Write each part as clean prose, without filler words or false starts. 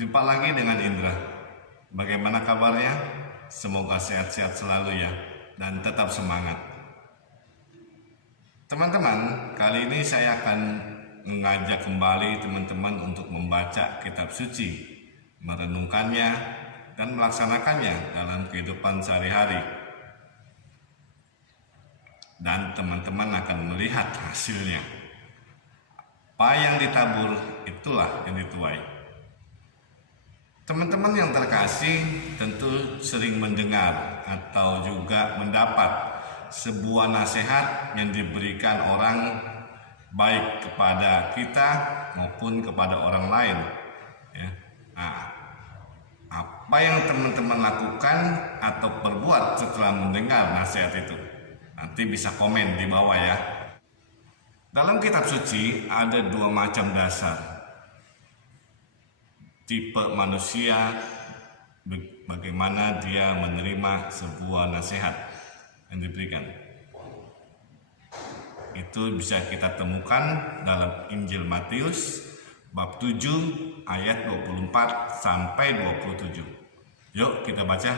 Jumpa lagi dengan Indra. Bagaimana kabarnya? Semoga sehat-sehat selalu ya, dan tetap semangat. Teman-teman, kali ini saya akan mengajak kembali teman-teman untuk membaca kitab suci, merenungkannya, dan melaksanakannya dalam kehidupan sehari-hari. Dan teman-teman akan melihat hasilnya. Apa yang ditabur, itulah yang dituai. Teman-teman yang terkasih tentu sering mendengar atau juga mendapat sebuah nasihat yang diberikan orang baik kepada kita maupun kepada orang lain. Ya. Nah, apa yang teman-teman lakukan atau perbuat setelah mendengar nasihat itu? Nanti bisa komen di bawah ya. Dalam kitab suci ada dua macam dasar. Tipe manusia, bagaimana dia menerima sebuah nasihat yang diberikan. Itu bisa kita temukan dalam Injil Matius bab 7 ayat 24 sampai 27. Yuk kita baca.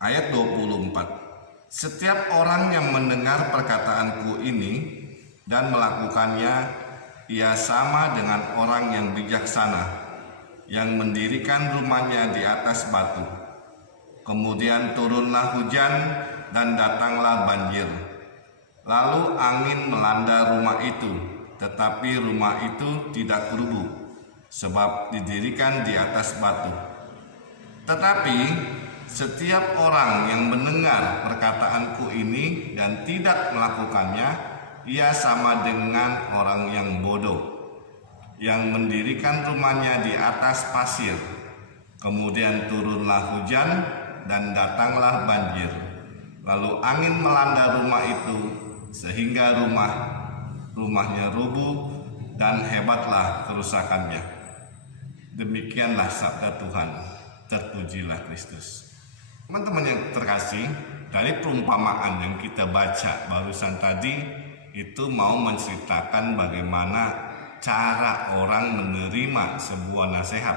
Ayat 24. Setiap orang yang mendengar perkataanku ini dan melakukannya, ia sama dengan orang yang bijaksana yang mendirikan rumahnya di atas batu. Kemudian turunlah hujan dan datanglah banjir. Lalu angin melanda rumah itu, tetapi rumah itu tidak rubuh, sebab didirikan di atas batu. Tetapi setiap orang yang mendengar perkataanku ini dan tidak melakukannya, ia sama dengan orang yang bodoh, yang mendirikan rumahnya di atas pasir. Kemudian turunlah hujan dan datanglah banjir. Lalu angin melanda rumah itu, sehingga rumahnya rubuh dan hebatlah kerusakannya. Demikianlah sabda Tuhan. Terpujilah Kristus. Teman-teman yang terkasih, dari perumpamaan yang kita baca barusan tadi, itu mau menceritakan bagaimana cara orang menerima sebuah nasihat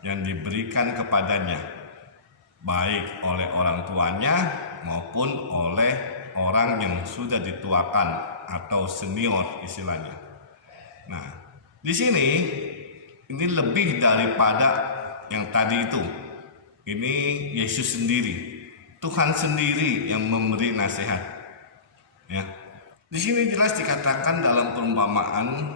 yang diberikan kepadanya, baik oleh orang tuanya maupun oleh orang yang sudah dituakan atau senior istilahnya. Nah, di sini ini lebih daripada yang tadi itu. Ini Yesus sendiri, Tuhan sendiri yang memberi nasihat. Ya. Di sini jelas dikatakan dalam perumpamaan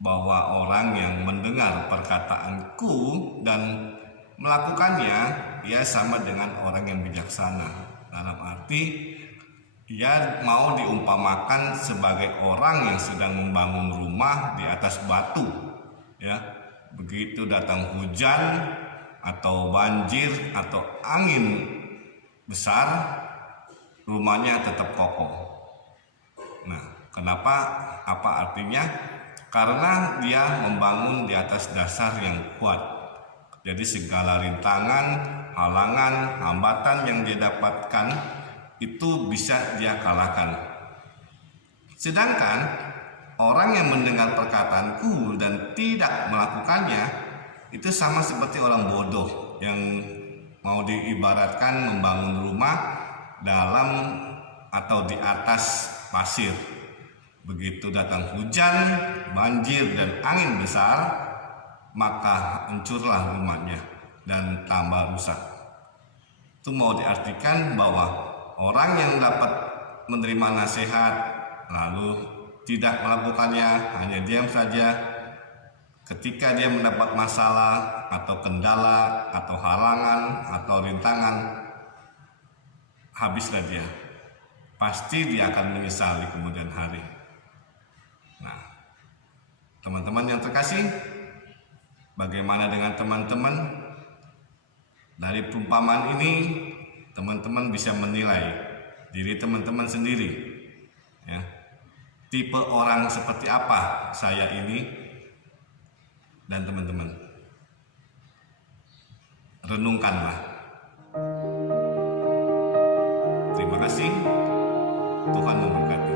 bahwa orang yang mendengar perkataanku dan melakukannya, ia sama dengan orang yang bijaksana. Dalam arti, ia mau diumpamakan sebagai orang yang sedang membangun rumah di atas batu. Ya, begitu datang hujan atau banjir atau angin besar, rumahnya tetap kokoh. Nah, kenapa? Apa artinya? Karena dia membangun di atas dasar yang kuat. Jadi segala rintangan, halangan, hambatan yang dia dapatkan itu bisa dia kalahkan. Sedangkan orang yang mendengar perkataanku dan tidak melakukannya, itu sama seperti orang bodoh yang mau diibaratkan membangun rumah dalam atau di atas pasir. Begitu datang hujan, banjir dan angin besar, maka hancurlah rumahnya dan tambah rusak. Itu mau diartikan bahwa orang yang dapat menerima nasihat lalu tidak melakukannya, hanya diam saja, ketika dia mendapat masalah atau kendala atau halangan atau rintangan, habislah dia. Pasti dia akan menyesal di kemudian hari. Nah, teman-teman yang terkasih, bagaimana dengan teman-teman? Dari perumpamaan ini, teman-teman bisa menilai diri teman-teman sendiri. Ya, tipe orang seperti apa saya ini dan teman-teman. Renungkanlah. Terima kasih. Tuhan memberkati.